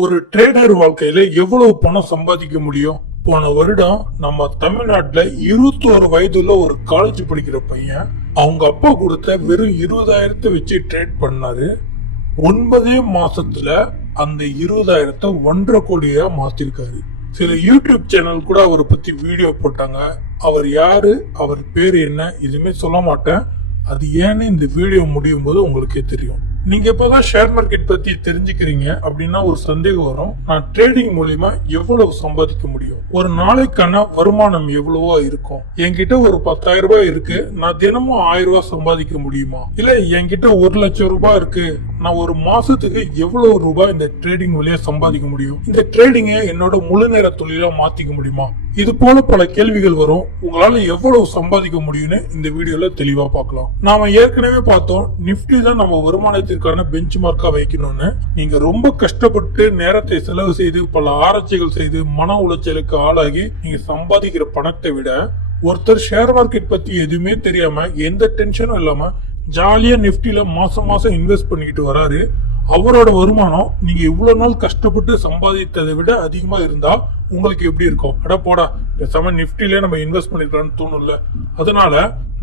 ஒரு ட்ரேடர் வாழ்க்கையில எவ்வளவு பணம் சம்பாதிக்க முடியும்? போன வருடம் நம்ம தமிழ்நாட்டுல 21 வயதுல ஒரு காலேஜ் படிக்கிற பையன் அவங்க அப்பா கொடுத்த வெறும் 20,000 வச்சு ட்ரேட் பண்ணாரு. 9 மாசத்துல அந்த 20,000 1.5 கோடியா மாத்திருக்காரு. சில யூடியூப் சேனல் கூட அவரை பத்தி வீடியோ போட்டாங்க. அவர் யாரு, அவர் பேரு என்ன, எதுவுமே சொல்ல மாட்டேன். அது ஏன்னு இந்த வீடியோ முடியும் போது உங்களுக்கே தெரியும். நீங்க இப்பதான் ஷேர் மார்க்கெட் பத்தி தெரிஞ்சுக்கிறீங்க அப்படின்னா ஒரு சந்தேகம் வரும். நான் ட்ரேடிங் மூலியமா எவ்வளவு சம்பாதிக்க முடியும், ஒரு நாளைக்கான வருமானம் எவ்வளவோ இருக்கும், என்கிட்ட ஒரு 10,000 ரூபாய் இருக்கு, நான் தினமும் 1000 ரூபாய் சம்பாதிக்க முடியுமா? இல்ல என்கிட்ட 1,00,000 ரூபாய் இருக்கு, நான் ஒரு மாசத்துக்கு எவ்வளவு ரூபாய் இந்த ட்ரேடிங் வழியா சம்பாதிக்க முடியும்? இந்த ட்ரேடிங்கை என்னோட முழு நேர தொழிலா மாத்திக்க முடியுமா? இது போல பல கேள்விகள் வரும். உங்களால எவ்வளவு சம்பாதிக்க முடியும்னு இந்த வீடியோல தெளிவா பார்க்கலாம். நாம ஏற்கனவே பார்த்தோம், நிப்டி தான் நம்ம வருமானத்திற்கான பெஞ்ச் மார்க்கா வைக்கணும்னு. நீங்க ரொம்ப கஷ்டப்பட்டு நேரத்தை செலவு செய்து பல ஆராய்ச்சிகள் செய்து மன உளைச்சலுக்கு ஆளாகி நீங்க சம்பாதிக்கிற பணத்தை விட ஒருத்தர் ஷேர் மார்க்கெட் பத்தி எதுவுமே தெரியாம எந்த டென்ஷனும் இல்லாம ஜாலியா நிப்டில மாசம் மாசம் இன்வெஸ்ட் பண்ணிக்கிட்டு வராரு. அவரோட வருமானம் நீங்க இவ்வளவு நாள் கஷ்டப்பட்டு சம்பாதித்ததை விட அதிகமா இருந்தா உங்களுக்கு எப்படி இருக்கும்? அட போடா, பேசாம நிப்டிலே நம்ம இன்வெஸ்ட் பண்ணிருக்கலாம்னு தோணும்ல. அதனால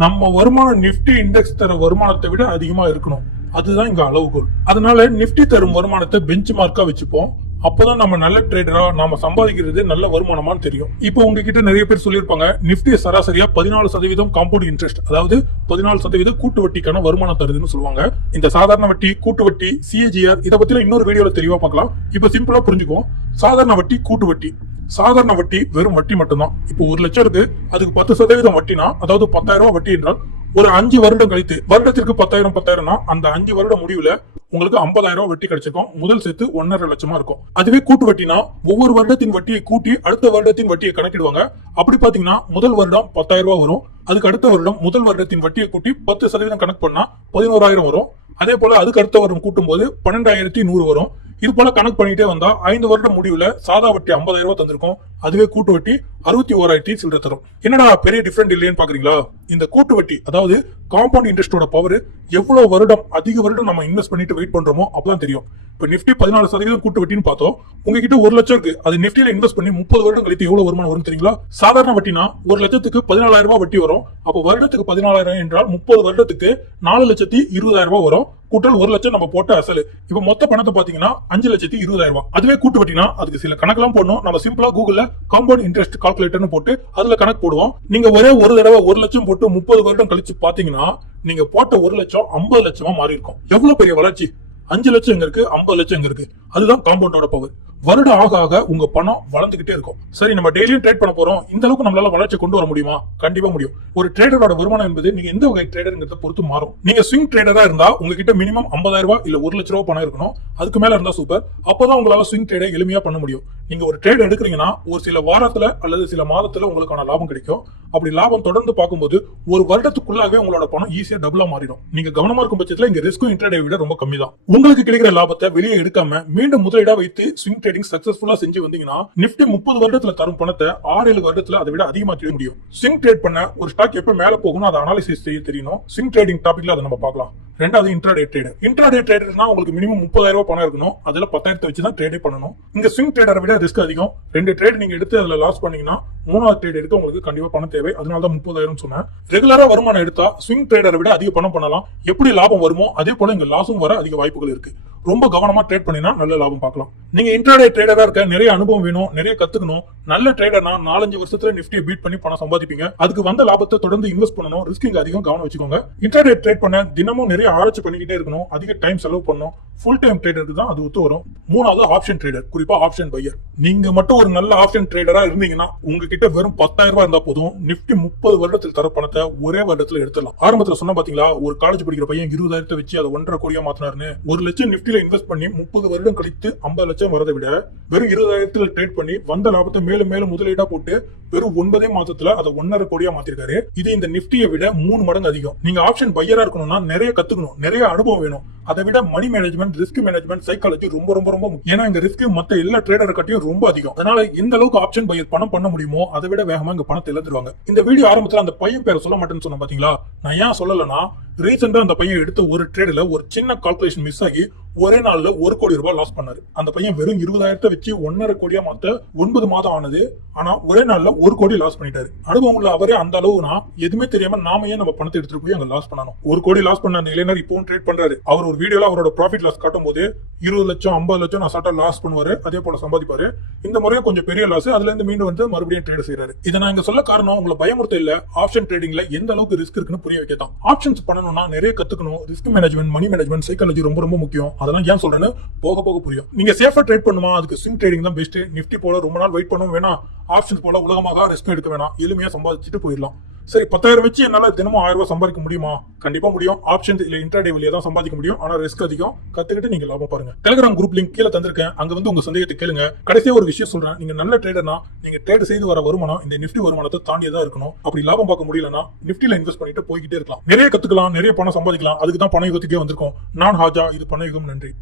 நம்ம வருமானம் நிப்டி இண்டெக்ஸ் தர வருமானத்தை விட அதிகமா இருக்கணும். அதுதான் இங்க அளவுகோல். அதனால நிப்டி தரும் வருமானத்தை பெஞ்ச் மார்க்கா வச்சுப்போம். அப்பதான் நம்ம நல்ல ட்ரேடரா நாம சம்பாதிக்கிறது நல்ல வருமானமான்னு தெரியும். இப்போ உங்ககிட்ட நிறைய பேர் சொல்லியிருப்பாங்க, நிப்டி சராசரியா 14% காம்பவுண்ட் இன்ட்ரெஸ்ட், அதாவது 14% கூட்டு வட்டிக்கான வருமானம் தருதுன்னு சொல்லுவாங்க. இந்த சாதாரண வட்டி, கூட்டு வட்டி, சிஏஜிஆர் இதை பத்தி இன்னொரு வீடியோல தெளிவா பார்க்கலாம். இப்ப சிம்பிளா புரிஞ்சுக்குவோம். சாதாரண வட்டி, கூட்டு வட்டி. சாதாரண வட்டி வெறும் வட்டி மட்டும்தான். இப்போ 1,00,000 இருக்கு, அதுக்கு 10% வட்டினா, அதாவது 10,000 ரூபாய் வட்டி என்றால் ஒரு 5 வருடம் கழித்து, வருடத்திற்கு 10,000 அந்த 5 வருட முடிவுல உங்களுக்கு 50,000 ரூபாய் வட்டி கிடைச்சிருக்கும். முதல் சேர்த்து 1.5 லட்சமா இருக்கும். அதுவே கூட்டு வட்டினா ஒவ்வொரு வருடத்தின் வட்டியை கூட்டி அடுத்த வருடத்தின் வட்டியை கணக்கிடுவாங்க. அப்படி பாத்தீங்கன்னா முதல் வருடம் 10,000 ரூபாய் வரும். அதுக்கு அடுத்த வருடம் முதல் வருடத்தின் வட்டியை கூட்டி 10% கணக்கு பண்ணா 11,000 வரும். அதே போல அதுக்கு அடுத்த வருடம் கூட்டும் போது 12,100 வரும். இது போல கணக்கு பண்ணிட்டே வந்தா 5 வருடம் முடிவுல சாதா வட்டி 50,000 ரூபாய் தந்திருக்கும். அதுவே கூட்டு வட்டி 61,000 சில்லறை தரும். என்னடா பெரிய டிஃபரெண்ட் இல்லையன்னு பாக்குறீங்களா? இந்த கூட்டு வட்டி, அதாவது காம்பவுண்ட் இன்ட்ரெஸ்டோட பவர் எவ்வளவு வருடம் அதிக வருடம் நம்ம இன்வெஸ்ட் பண்ணிட்டு வெயிட் பண்றோமோ அப்பதான் தெரியும். இப்ப நிப்டி 14% கூட்டு வட்டின்னு பார்த்தோம். உங்ககிட்ட 1,00,000 இருக்கு, அது நிப்டியில இன்வெஸ்ட் பண்ணி 30 வருடம் கழித்து எவ்வளவு வருமானம் வரும் தெரியுங்களா? சாதாரண வட்டினா 1,00,000க்கு 14,000 ரூபாய் வட்டி வரும். அப்போ வருடத்துக்கு 14,000 என்றால் 30 வருடத்துக்கு 4,20,000 ரூபாய் வரும். கூட்டல் 1,00,000 நம்ம போட்ட அசல். இப்ப மொத்த பணத்தை பாத்தீங்கன்னா 5,20,000 ரூபாய். அதுவே கூட்டு வட்டினா அதுக்கு சில கணக்கெல்லாம் போடணும். நம்ம சிம்பிளா கூகுள்ல காம்பவுண்ட் இன்ட்ரெஸ்ட் கால்குலேட்டர்னு போட்டு அதுல கணக்கு போடுவோம். நீங்க ஒரே ஒரு தடவை 1,00,000 போட்டு 30 வருடம் கழிச்சு பாத்தீங்கன்னா நீங்க போட்ட 1,00,000 50 லட்சமா மாறி இருக்கும். எவ்வளவு பெரிய வளர்ச்சி! 5 லட்சம் எங்க இருக்கு, 50 லட்சம் எங்க இருக்கு? அதுதான் காம்பவுண்டோட பவர். வருடம் ஆக ஆக உங்க பணம் வளர்ந்துகிட்டே இருக்கும். சரி, நம்ம டெய்லியும் ட்ரேட் பண்ண போறோம், இந்த அளவுக்கு நம்மளால வளர்ச்சி கொண்டு வர முடியுமா? கண்டிப்பா முடியும். ஒரு ட்ரேடரோட வருமானம் என்பது நீங்க எந்த வகை ட்ரேடர்ங்கிறத பொறுத்து மாறும். நீங்க ஸ்விங் ட்ரேடரா இருந்தா உங்ககிட்ட மினிமம் 50,000 ரூபாய் இல்ல 1,00,000 ரூபாய் பணம் இருக்கணும். அதுக்கு மேல இருந்தா சூப்பர். அப்பதான் உங்களால ஸ்விங் ட்ரேடை எளிமையா பண்ண முடியும். நீங்க ஒரு ட்ரேட் எடுக்கிறீங்கன்னா ஒரு சில வாரத்துல அல்லது சில மாதத்துல உங்களுக்கான லாபம் கிடைக்கும். அப்படி லாபம் தொடர்ந்து பார்க்கும்போது ஒரு வருடத்துக்குள்ளாகவே உங்களோட பணம் ஈஸியா டபுளா மாறிடும். நீங்க கவனமா இருக்கும் பட்சத்துல இங்க ரிஸ்க்கும் இன்ட்ராடே விட ரொம்ப கம்மி தான். உங்களுக்கு கிடைக்கிற லாபத்தை வெளியே எடுக்காம மீண்டும் முதலீடா வைத்து ஸ்விங் ட்ரேடிங் சக்சஸ்ஃபுல்லா செஞ்சு வந்தீங்கன்னா நிப்டி 30 வருடத்துல தரும் பணத்தை 6-7 வருடத்துல அதை விட அதிகமா செய்ய முடியும். ஸ்விங் ட்ரேட் பண்ண ஒரு ஸ்டாக் எப்ப மேல போகணும் அதை அனாலிசிஸ் செய்ய தெரியணும். ஸ்விங் ட்ரேடிங் டாபிக்ல அதை நம்ம பார்க்கலாம். ரெண்டாவது இன்ட்ராடே ட்ரேடர். இன்ட்ராடே ட்ரேடர்னா உங்களுக்கு மினிமம் 30,000 ரூபாய் பணம் இருக்கணும். அதுல 10,000 வச்சு தான் ட்ரேடே பண்ணணும். இங்க ஸ்விங் ட்ரேடரை விட ரிஸ்க் அதிகம். 2 ட்ரேட் நீங்க எடுத்து அதுல லாஸ் பண்ணீங்கன்னா 3வது ட்ரேட் எடுக்க உங்களுக்கு கண்டிப்பா பணம் தேவை. அதனால தான் 30,000 சொன்னேன். ரெகுலரா வருமானம் எடுத்தா ஸ்விங் ட்ரேடரை விட அதிக பணம் பண்ணலாம். எப்படி லாபம் வருமோ அதே போல இங்க லாஸும் வர அதிக வாய்ப்புகள் இருக்கு. ரொம்ப கவனமா ட்ரேட் பண்ணினா நல்ல லாபம் பார்க்கலாம். நீங்க இன்ட்ராடே ட்ரேடரா இருக்க நிறைய அனுபவம் வேணும், நிறைய கத்துக்கணும். நல்ல ட்ரேடர்னா 4-5 வருஷத்துல நிப்டியை பீட் பண்ணி பணம் சம்பாதிப்பீங்க. அதுக்கு வந்த லாபத்தை தொடர்ந்து இன்வெஸ்ட் பண்ணணும். ரிஸ்க் இங்க அதிகம், கவனம் வச்சுக்கோங்க. இன்ட்ராடே ட்ரேட் பண்ண தினமும் நிறைய ஆராய்ச்சி பண்ணிக்கிட்டே இருக்கணும். அதிக டைம் செலவு பண்ணணும். ஃபுல் டைம் ட்ரேடருக்கு தான் அது ஒத்து வரும். 3வது ஆப்ஷன் ட்ரேடர், குறிப்பா ஆப்ஷன் பையர். நீங்க மட்டும் ஒரு நல்ல ஆப்ஷன் ட்ரேடரா இருந்தீங்கன்னா உங்ககிட்ட வெறும் 10,000 ரூபாய் இருந்தா போதும். நிப்டி 30 வருடத்தில் தர பணத்தை ஒரே வருடத்துல எடுத்துடலாம். ஆரம்பத்துல சொன்னா பாத்தீங்களா, ஒரு காலேஜ் படிக்கிற பையன் 20,000 வச்சு அதை 1.5 கோடியா மாத்தினாருன்னு. 1,00,000 நிப்டில இன்வெஸ்ட் பண்ணி 30 வருடம் கழித்து 50 லட்சம் வரதை விட வெறும் 20,000 ட்ரேட் பண்ணி வந்த லாபத்தை மேலும் மேலும் முதலீடா போட்டு வெறும் 9 மாசத்துல அதை 1.5 கோடியா மாத்திருக்காரு. இது இந்த நிப்டியை விட 3 மடங்கு அதிகம். நீங்க ஆப்ஷன் பையரா இருக்கணும்னா நிறைய கத்துக்கணும், நிறைய அனுபவம் வேணும். அதை விட money management, risk management, psychology ரொம்ப ரொம்ப ரொம்ப முக்கியம். ஏன்னா இந்த ரிஸ்க் மத்த எல்லா ட்ரேடர் கட்டியும் ரொம்ப அதிகம். அதனால எந்த அளவுக்கு ஆப்ஷன் பையர் பணம் பண்ண முடியுமோ அதை விட வேகமா இங்க பணத்தை இழந்துருவாங்க. இந்த வீடியோ ஆரம்பத்துல அந்த பையன் பேரை சொல்ல மாட்டேன்னு சொன்ன பாத்தீங்களா, நான் ஏன் சொல்லலைன்னா ரீசெண்டா அந்த பையன் எடுத்த ஒரு ட்ரேட்ல ஒரு சின்ன கால்குலேஷன் மிஸ் ஆகி ஒரே நாள்ல 1 கோடி ரூபாய் லாஸ் பண்ணாரு. அந்த பையன் வெறும் 20,000 வச்சு 1.5 கோடியா மாத்த 9 மாதம் ஆனது. ஆனா ஒரே நாள்ல 1 கோடி லாஸ் பண்ணிட்டாரு. அனுபவம் உள்ள அவரே அந்த அளவுனா எதுவுமே தெரியாம நாம ஏன் நம்ம பணத்தை எடுத்துட்டு போய் அங்க லாஸ் பண்ணணும். 1 கோடி லாஸ் பண்ண அந்த இளைஞர் இப்பவும் ட்ரேட் பண்றாரு. அவர் ஒரு வீடியோல அவரோட ப்ராஃபிட் லாஸ் காட்டும் போது 20 லட்சம் 50 லட்சம் நான் சாட்டா லாஸ் பண்ணுவாரு, அதே போல சம்பாதிப்பாரு. இந்த முறையும் கொஞ்சம் பெரிய லாஸ், அதுல இருந்து மீண்டும் வந்து மறுபடியும் ட்ரேட் செய்யறாரு. இதை நான் இங்க சொல்ல காரணம் உங்களை பயமுறுத்த இல்ல, ஆப்ஷன் ட்ரேடிங்ல எந்த அளவுக்கு ரிஸ்க் இருக்குன்னு புரிய வைக்கத்தான். ஆப்ஷன்ஸ் பண்ணணும்னா நிறைய கத்துக்கணும். Risk management, money management, psychology ரொம்ப ரொம்ப முக்கியம். அதெல்லாம் ஏன் சொல்றேன்னு போக போக புரியும். நீங்க சேஃபா ட்ரேட் பண்ணுமா, அதுக்கு ஸ்விங் ட்ரேடிங் தான் பெஸ்ட். நிஃப்டி போல ரொம்ப நாள் வெயிட் பண்ணவும் வேணாம், ஆப்ஷன்ஸ் போல உலகமாக ரிஸ்க் எடுக்க வேணாம், எளிமையா சம்பாதிச்சுட்டு போயிடலாம். சரி, 10,000 வச்சு என்னால தினமும் 1000 ரூபாய் சம்பாதிக்க முடியுமா? கண்டிப்பா முடியும். ஆப்ஷன்ஸ் இல்ல இன்ட்ராடே வழியா தான் சம்பாதிக்க முடியும். ஆனா ரிஸ்க் அதிகம். கத்துக்கிட்டு நீங்க லாபம் பாருங்க. டெலிகிராம் குரூப் லிங்க் கீழே தந்திருக்கேன், அங்க வந்து உங்க சந்தேகத்தை கேளுங்க. கடைசியா ஒரு விஷயம் சொல்றேன், நீங்க நல்ல ட்ரேடர்னா நீங்க ட்ரேட் செய்து வர வருமானம் இந்த நிஃப்டி வருமானத்தை தாண்டியதா இருக்கணும். அப்படி லாபம் பார்க்க முடியலன்னா நிஃப்டில இன்வெஸ்ட் பண்ணிட்டு போய்கிட்டே இருக்கலாம். நிறைய கத்துக்கலாம், நிறைய பணம் சம்பாதிக்கலாம். அதுக்கு தான் பண யுகத்துக்கே வந்திருக்கோம். நான் ஹாஜா, இது பண யுகம். நன்றி.